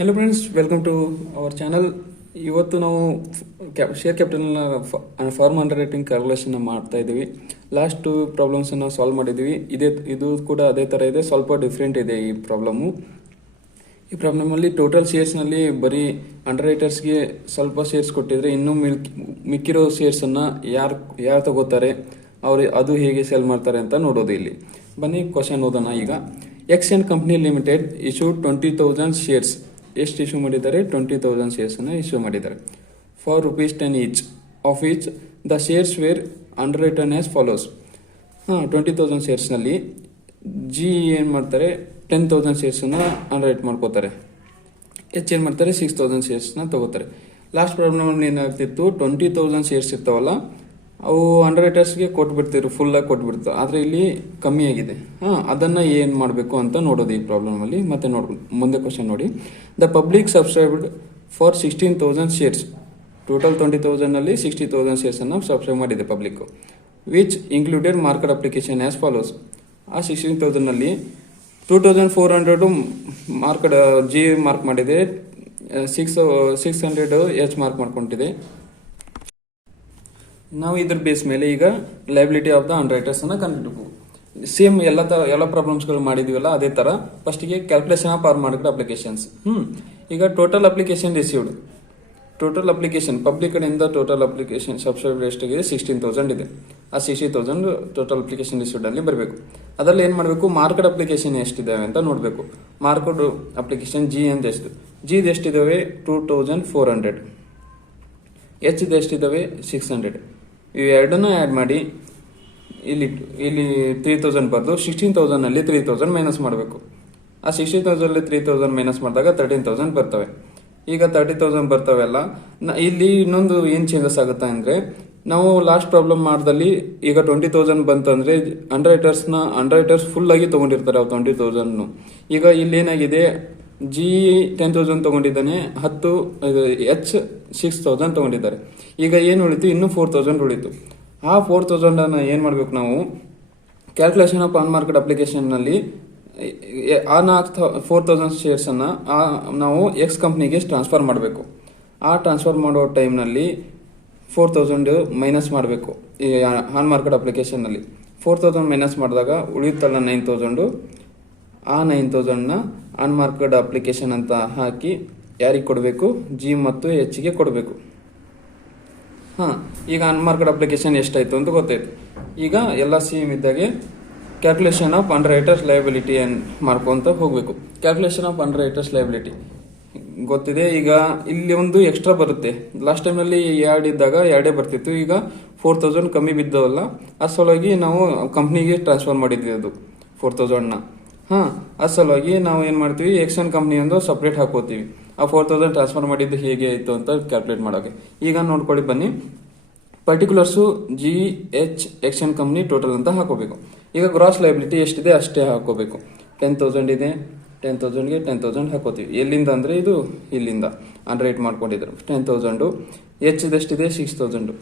Hello friends, welcome to our channel. ಇವತ್ತು ನಾವು share ಕ್ಯಾಪಿಟಲ್ನ ಫಾರ್ಮ್ ಅಂಡರ್ ರೈಟಿಂಗ್ ಕ್ಯಾಲ್ಕುಲೇಷನ್ ಮಾಡ್ತಾ ಇದ್ದೀವಿ. ಲಾಸ್ಟ್ ಪ್ರಾಬ್ಲಮ್ಸನ್ನು ಸಾಲ್ವ್ ಮಾಡಿದ್ದೀವಿ. ಇದು ಕೂಡ ಅದೇ ಥರ ಇದೆ, ಸ್ವಲ್ಪ ಡಿಫ್ರೆಂಟ್ ಇದೆ ಈ ಪ್ರಾಬ್ಲಮ್ಮು. ಈ ಪ್ರಾಬ್ಲಮಲ್ಲಿ ಟೋಟಲ್ ಶೇರ್ಸ್ನಲ್ಲಿ ಬರೀ ಅಂಡರ್ ರೈಟರ್ಸ್ಗೆ ಸ್ವಲ್ಪ ಶೇರ್ಸ್ ಕೊಟ್ಟಿದ್ರೆ, ಇನ್ನೂ ಮಿಕ್ಕಿರೋ ಶೇರ್ಸನ್ನು ಯಾರು ತಗೋತಾರೆ, ಅದು ಹೇಗೆ ಸೆಲ್ ಮಾಡ್ತಾರೆ ಅಂತ ನೋಡೋದು. ಇಲ್ಲಿ ಬನ್ನಿ ಕ್ವಶನ್ ಓದೋಣ. ಈಗ X and company limited issue 20,000 shares. ಎಷ್ಟು ಇಶ್ಯೂ ಮಾಡಿದ್ದಾರೆ? 20,000 ಶೇರ್ಸನ್ನು ಇಶ್ಯೂ ಮಾಡಿದ್ದಾರೆ. For ₹10 each, of each the shares were underwritten as follows. 20,000 ಶೇರ್ಸ್ನಲ್ಲಿ ಜಿ ಏನು ಮಾಡ್ತಾರೆ? 10,000 ಶೇರ್ಸನ್ನು ಅಂಡರ್ ರೈಟ್ ಮಾಡ್ಕೋತಾರೆ. ಏನು ಮಾಡ್ತಾರೆ? 6,000 ಶೇರ್ಸ್ನ ತಗೋತಾರೆ. ಲಾಸ್ಟ್ ಪ್ರಾಬ್ಲಮ್ ಏನಾಗ್ತಿತ್ತು, 20,000 ಶೇರ್ಸ್ ಇರ್ತಾವಲ್ಲ, ಅವು ಅಂಡರ್ ರೈಟರ್ಸ್ಗೆ ಕೊಟ್ಬಿಡ್ತಿದ್ರು, ಫುಲ್ಲಾಗಿ ಕೊಟ್ಬಿಡ್ತಾರೆ. ಆದರೆ ಇಲ್ಲಿ ಕಮ್ಮಿ ಆಗಿದೆ. ಅದನ್ನು ಏನು ಮಾಡಬೇಕು ಅಂತ ನೋಡೋದು ಈ ಪ್ರಾಬ್ಲಮಲ್ಲಿ. ಮತ್ತೆ ಮುಂದೆ ಕ್ವಶನ್ ನೋಡಿ. The public subscribed for 16,000 shares. Total 20,000ನಲ್ಲಿ 60,000 ಶೇರ್ಸನ್ನು ಸಬ್ಸ್ಕ್ರೈಬ್ ಮಾಡಿದೆ public, which included market application as follows. ಆ 16,000ನಲ್ಲಿ 2,400 ಮಾರ್ಕೆಟ್ ಜಿ ಮಾರ್ಕ್ ಮಾಡಿದೆ, 600 ಎಚ್ ಮಾರ್ಕ್ ಮಾಡ್ಕೊಂಡಿದೆ. ನಾವು ಇದ್ರ ಬೇಸ್ ಮೇಲೆ ಈಗ ಲೈಬಿಲಿಟಿ ಆಫ್ ದ ಅಂಡರ್ ರೈಟರ್ಸ್ ಅನ್ನ ಕಂಡುಹಿಡಬೇಕು. ಸೇಮ್ ಎಲ್ಲ ಪ್ರಾಬ್ಲಮ್ಸ್ಗಳು ಮಾಡಿದೀವಲ್ಲ, ಅದೇ ತರ ಫಸ್ಟ್ಗೆ calculation of firm market applications. ಈಗ total application received, total application public ಕಡೆಯಿಂದ ಟೋಟಲ್ ಅಪ್ಲಿಕೇಶನ್ ಸಬ್ಸ್ಕ್ರೈಬ್ ಎಷ್ಟಿದೆ? 16,000 ಇದೆ. ಆ 60,000 ಟೋಟಲ್ ಅಪ್ಲಿಕೇಶನ್ ರಿಸೀವ್ಡ್ ಅಲ್ಲಿ ಬರಬೇಕು. ಅದರಲ್ಲಿ ಏನು ಮಾಡಬೇಕು? ಮಾರ್ಕೆಟ್ ಅಪ್ಲಿಕೇಶನ್ ಎಷ್ಟಿದ್ದಾವೆ ಅಂತ ನೋಡಬೇಕು. ಮಾರ್ಕೆಟ್ ಅಪ್ಲಿಕೇಶನ್ ಜಿ ಅಂತ ಎಷ್ಟು? ಜಿ ಎಷ್ಟಿದಾವೆ? 2,400. ಎಚ್ ಎಷ್ಟಿದಾವೆ? 600. ಇವು ಎರಡನ್ನೂ ಆ್ಯಡ್ ಮಾಡಿ ಇಲ್ಲಿ 3,000 ಬರೆದು 16,000ನಲ್ಲಿ 3,000 ಮೈನಸ್ ಮಾಡಬೇಕು. ಆ 60,000 3,000 ಮೈನಸ್ ಮಾಡಿದಾಗ 13,000 ಬರ್ತವೆ. ಈಗ 30,000 ಬರ್ತವೆಲ್ಲ. ಇಲ್ಲಿ ಇನ್ನೊಂದು ಏನು ಚೇಂಜಸ್ ಆಗುತ್ತೆ ಅಂದರೆ, ನಾವು ಲಾಸ್ಟ್ ಪ್ರಾಬ್ಲಮ್ ಮಾಡ್ದಲ್ಲಿ ಈಗ 20,000 ಬಂತಂದರೆ ಅಂಡರ್ ರೈಟರ್ಸ್ ಫುಲ್ ಆಗಿ ತೊಗೊಂಡಿರ್ತಾರೆ ಅವು 20,000. ಈಗ ಇಲ್ಲಿ ಏನಾಗಿದೆ, ಜಿ 10,000 ತೊಗೊಂಡಿದ್ದಾನೆ, ಎಚ್ 6,000 ತೊಗೊಂಡಿದ್ದಾರೆ. ಈಗ ಏನು ಉಳಿತು? ಇನ್ನೂ 4,000 ಉಳಿತು. ಆ 4,000 ಏನು ಮಾಡಬೇಕು ನಾವು? ಕ್ಯಾಲ್ಕುಲೇಷನ್ ಆಫ್ ಆನ್ ಮಾರ್ಕೆಟ್ ಅಪ್ಲಿಕೇಶನ್ನಲ್ಲಿ ಆ 4,000 ಶೇರ್ಸನ್ನು ನಾವು ಎಕ್ಸ್ ಕಂಪ್ನಿಗೆ ಟ್ರಾನ್ಸ್ಫರ್ ಮಾಡಬೇಕು. ಆ ಟ್ರಾನ್ಸ್ಫರ್ ಮಾಡೋ ಟೈಮ್ನಲ್ಲಿ 4,000 ಮೈನಸ್ ಮಾಡಬೇಕು. ಈ ಆನ್ ಮಾರ್ಕೆಟ್ ಅಪ್ಲಿಕೇಶನ್ನಲ್ಲಿ 4,000 ಮೈನಸ್ ಮಾಡಿದಾಗ ಉಳಿಯುತ್ತಲ್ಲ 9,000. ಆ 9,000ನ ಆನ್ ಮಾರ್ಕೆಟ್ ಅಪ್ಲಿಕೇಶನ್ ಅಂತ ಹಾಕಿ ಯಾರಿಗೆ ಕೊಡಬೇಕು? ಜಿ ಮತ್ತು ಎಚ್ಗೆ ಕೊಡಬೇಕು. ಈಗ ಆನ್ ಮಾರ್ಕೆಟ್ ಅಪ್ಲಿಕೇಶನ್ ಎಷ್ಟಾಯಿತು ಅಂತ ಗೊತ್ತಾಯ್ತು. ಈಗ ಎಲ್ಲ ಸೇಮ್ ಇದ್ದಾಗೆ calculation of under writers liability ಮಾಡ್ಕೊಂತ ಹೋಗಬೇಕು. Calculation of under writers liability ಗೊತ್ತಿದೆ. ಈಗ ಇಲ್ಲಿ ಒಂದು ಎಕ್ಸ್ಟ್ರಾ ಬರುತ್ತೆ. ಲಾಸ್ಟ್ ಟೈಮ್ನಲ್ಲಿ 2 ಇದ್ದಾಗ 2 ಬರ್ತಿತ್ತು. ಈಗ 4,000 ಕಮ್ಮಿ ಬಿದ್ದವಲ್ಲ, ಆ ಸಲುವಾಗಿ ನಾವು ಕಂಪ್ನಿಗೆ ಟ್ರಾನ್ಸ್ಫರ್ ಮಾಡಿದ್ವಿ ಅದು 4,000ನ. ಅದ್ ಸಲುವಾಗಿ ನಾವು ಏನು ಮಾಡ್ತೀವಿ? ಎಕ್ಸನ್ ಕಂಪ್ನಿ ಒಂದು ಸಪ್ರೇಟ್ ಹಾಕೋತೀವಿ. ಆ 4,000 ಟ್ರಾನ್ಸ್ಫರ್ ಮಾಡಿದ್ದು ಹೇಗೆ ಆಯಿತು ಅಂತ ಕ್ಯಾಲ್ಕುಲೇಟ್ ಮಾಡೋಕೆ. ಈಗ ನೋಡ್ಕೊಳ್ಳಿ ಬನ್ನಿ. Particulars G H X and company total ಅಂತ ಹಾಕೋಬೇಕು. ಈಗ ಗ್ರಾಸ್ ಲೈಬಿಲಿಟಿ ಎಷ್ಟಿದೆ ಅಷ್ಟೇ ಹಾಕೋಬೇಕು. 10,000 ಇದೆ, 10,000ಗೆ 10,000 ಹಾಕೋತೀವಿ. ಎಲ್ಲಿಂದ ಅಂದರೆ ಇದು ಇಲ್ಲಿಂದ ಅಂಡರ್ ರೈಟ್ ಮಾಡ್ಕೊಂಡಿದ್ರು 10,000. ಎಚ್ ಎಷ್ಟಿದೆ? 6,000.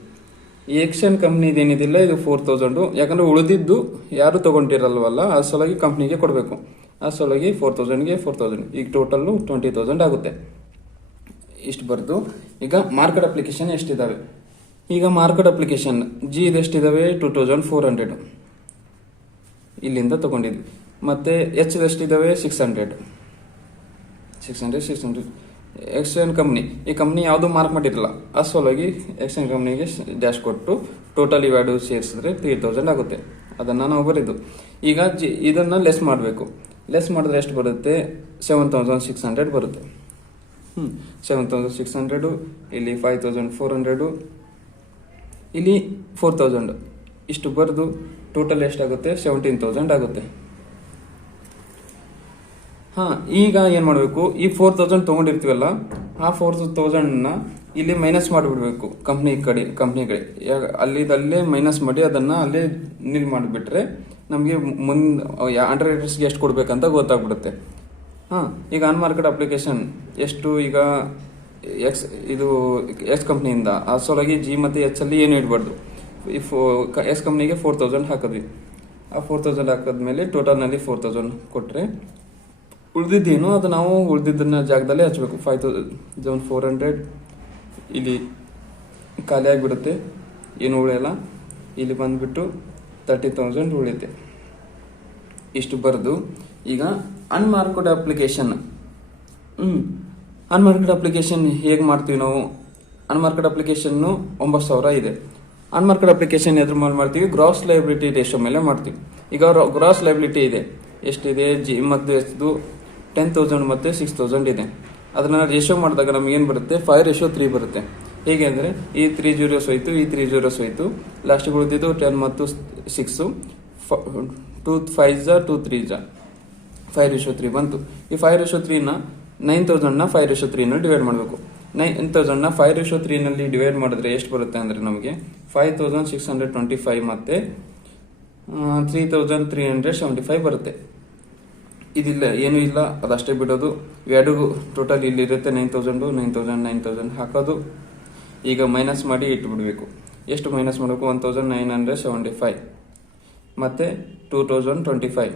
ಈ ಎಕ್ಸನ್ ಕಂಪ್ನಿದೇನಿದಿಲ್ಲ, ಇದು 4,000. ಯಾಕಂದ್ರೆ ಉಳಿದಿದ್ದು ಯಾರು ತಗೊಂಡಿರಲ್ವಲ್ಲ, ಆ ಸಲುವಾಗಿ ಕಂಪ್ನಿಗೆ ಕೊಡಬೇಕು. ಆ ಸಲುವಾಗಿ 4,000ಗೆ 4,000, ಈಗ ಟೋಟಲ್ಲು 20,000 ಆಗುತ್ತೆ. ಇಷ್ಟು ಬರೆದು ಈಗ ಮಾರ್ಕೆಟ್ ಅಪ್ಲಿಕೇಶನ್ ಎಷ್ಟಿದ್ದಾವೆ? ಈಗ ಮಾರ್ಕೆಟ್ ಅಪ್ಲಿಕೇಶನ್ ಜಿ ಇದೆಷ್ಟಿದ್ದಾವೆ? 2,400 ಇಲ್ಲಿಂದ ತಗೊಂಡಿದ್ವಿ. ಮತ್ತು ಎಚ್ ಎಷ್ಟಿದ್ದಾವೆ? 600. ಎಕ್ಸನ್ ಕಂಪ್ನಿ, ಈ ಕಂಪ್ನಿ ಯಾವುದು ಮಾರ್ಕ್ ಮಾಡಿರಲ್ಲ, ಆ ಸಲುವಾಗಿ ಎಕ್ಸನ್ ಕಂಪ್ನಿಗೆ ಡ್ಯಾಶ್ ಕೊಟ್ಟು ಟೋಟಲ್ ಇವ್ಯಾಡು ಸೇರಿಸಿದ್ರೆ 3,000 ಆಗುತ್ತೆ. ಅದನ್ನು ನಾವು ಬರೆದು ಈಗ ಇದನ್ನು ಲೆಸ್ ಮಾಡಬೇಕು. ಲೆಸ್ ಮಾಡಿದ್ರೆ ಎಷ್ಟು ಬರುತ್ತೆ? 7,600 ಬರುತ್ತೆ. 7,600, ಇಲ್ಲಿ 5,400, ಇಲ್ಲಿ 4,000. ಇಷ್ಟು ಬರೆದು ಟೋಟಲ್ ಎಷ್ಟಾಗುತ್ತೆ? 17,000 ಆಗುತ್ತೆ. ಈಗ ಏನು ಮಾಡಬೇಕು? ಈ 4,000 ತೊಗೊಂಡಿರ್ತೀವಲ್ಲ, ಆ 4,000ನ ಇಲ್ಲಿ ಮೈನಸ್ ಮಾಡಿಬಿಡ್ಬೇಕು ಕಂಪ್ನಿ ಕಡೆ. ಅಲ್ಲೇ ಮೈನಸ್ ಮಾಡಿ ಅದನ್ನು ಅಲ್ಲೇ ನಿಲ್ ಮಾಡಿಬಿಟ್ರೆ ನಮಗೆ ಮುಂದೆ ಅಂಡರ್ ರೈಟರ್ಸ್ಗೆ ಎಷ್ಟು ಕೊಡಬೇಕಂತ ಗೊತ್ತಾಗ್ಬಿಡುತ್ತೆ. ಈಗ ಆನ್ ಮಾರ್ಕೆಟ್ ಅಪ್ಲಿಕೇಶನ್ ಎಷ್ಟು? ಈಗ ಎಕ್ಸ್ ಕಂಪ್ನಿಯಿಂದ, ಆ ಸಲುವಾಗಿ ಜಿ ಮತ್ತು ಎಚ್ ಅಲ್ಲಿ ಏನು ಇಡಬಾರ್ದು. ಎಕ್ಸ್ ಕಂಪ್ನಿಗೆ 4,000 ಹಾಕಿದ್ವಿ. ಆ 4,000 ಹಾಕಿದ್ಮೇಲೆ ಟೋಟಲ್ನಲ್ಲಿ 4,000 ಕೊಟ್ಟರೆ ಉಳಿದಿದ್ದೇನು ಅದು ನಾವು ಉಳಿದಿದ್ದನ್ನ ಜಾಗದಲ್ಲೇ ಹಚ್ಚಬೇಕು. 5400 ಇಲ್ಲಿ ಖಾಲಿ ಆಗಿಬಿಡುತ್ತೆ, ಏನು ಉಳಿಯಲ್ಲ. ಇಲ್ಲಿ ಬಂದ್ಬಿಟ್ಟು 30,000 ಉಳಿಯುತ್ತೆ. ಇಷ್ಟು ಬರೆದು ಈಗ ಅನ್ಮಾರ್ಕ್ಡ್ ಅಪ್ಲಿಕೇಶನ್ ಅನ್ಮಾರ್ಕ್ಡ್ ಅಪ್ಲಿಕೇಶನ್ ಹೇಗೆ ಮಾಡ್ತೀವಿ ನಾವು? ಅನ್ಮಾರ್ಕ್ಡ್ ಅಪ್ಲಿಕೇಶನ್ 9,000 ಇದೆ. ಅನ್ಮಾರ್ಕ್ಡ್ ಅಪ್ಲಿಕೇಶನ್ ಎದ್ರ ಮೇಲೆ ಮಾಡ್ತೀವಿ? ಗ್ರಾಸ್ ಲೈಬಿಲಿಟಿ ರೇಷೋ ಮೇಲೆ ಮಾಡ್ತೀವಿ. ಈಗ ಗ್ರಾಸ್ ಲೈಬಿಲಿಟಿ ಇದೆ, ಎಷ್ಟಿದೆ? ಮತ್ತು ಎಷ್ಟು? 10,000 ಮತ್ತು 6,000 ಇದೆ. ಅದನ್ನ ರೇಷೋ ಮಾಡಿದಾಗ ನಮ್ಗೆ ಏನು ಬರುತ್ತೆ? 5:3 ಬರುತ್ತೆ. ಹೇಗೆ ಅಂದರೆ ಈ 3 zeros ಹೋಯ್ತು, ಈ 3 zeros ಹೋಯ್ತು, ಲಾಸ್ಟಿಗೆ ಉಳಿದಿದ್ದು 10 ಮತ್ತು 6, 2 5s 2 3s 5:3 ಬಂತು. ಈ 5:3ನ 9,000ನ 5:3ನ ಡಿವೈಡ್ ಮಾಡಬೇಕು. 9,000ನ 5:3ನಲ್ಲಿ ಡಿವೈಡ್ ಮಾಡಿದ್ರೆ ಎಷ್ಟು ಬರುತ್ತೆ ಅಂದರೆ ನಮಗೆ 5,625 ಮತ್ತೆ 3,375 ಬರುತ್ತೆ. ಇದಿಲ್ಲ, ಏನೂ ಇಲ್ಲ, ಅದಷ್ಟೇ ಬಿಡೋದು. ಎರಡು ಟೋಟಲ್ ಇಲ್ಲಿ ಇರುತ್ತೆ 9,000 9,000 ಹಾಕೋದು. ಈಗ ಮೈನಸ್ ಮಾಡಿ ಇಟ್ಬಿಡ್ಬೇಕು. ಎಷ್ಟು ಮೈನಸ್ ಮಾಡಬೇಕು? 1,975 ಮತ್ತೆ 2,025.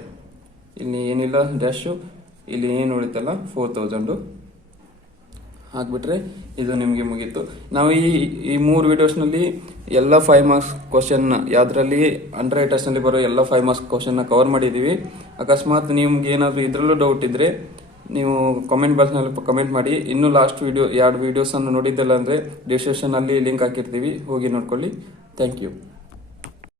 ಇಲ್ಲಿ ಏನಿಲ್ಲ ಡ್ಯಾಶು, ಇಲ್ಲಿ ಏನು ಉಳಿತಲ್ಲ 4,000 ಹಾಕ್ಬಿಟ್ರೆ ಇದು ನಿಮಗೆ ಮುಗೀತು. ನಾವು ಈ 3 ವಿಡಿಯೋಸ್ನಲ್ಲಿ ಎಲ್ಲ 5 ಮಾರ್ಕ್ಸ್ ಕ್ವಶನ್, ಯಾವುದರಲ್ಲಿ ಅಂಡರ್ ರೈಟರ್ಸ್ನಲ್ಲಿ ಬರೋ ಎಲ್ಲ 5 ಮಾರ್ಕ್ಸ್ ಕ್ವಶನ್ನ ಕವರ್ ಮಾಡಿದ್ದೀವಿ. ಅಕಸ್ಮಾತ್ ನಿಮ್ಗೆ ಏನಾದರೂ ಇದರಲ್ಲೂ ಡೌಟ್ ಇದ್ದರೆ ನೀವು ಕಾಮೆಂಟ್ ಬಾಕ್ಸ್ನಲ್ಲಿ ಕಮೆಂಟ್ ಮಾಡಿ. ಇನ್ನೂ ಲಾಸ್ಟ್ ವಿಡಿಯೋ 2 ವಿಡಿಯೋಸನ್ನು ನೋಡಿದ್ದಲ್ಲ ಅಂದರೆ ಡಿಸ್ಕ್ರಿಪ್ಷನಲ್ಲಿ ಲಿಂಕ್ ಹಾಕಿರ್ತೀವಿ, ಹೋಗಿ ನೋಡ್ಕೊಳ್ಳಿ. Thank you.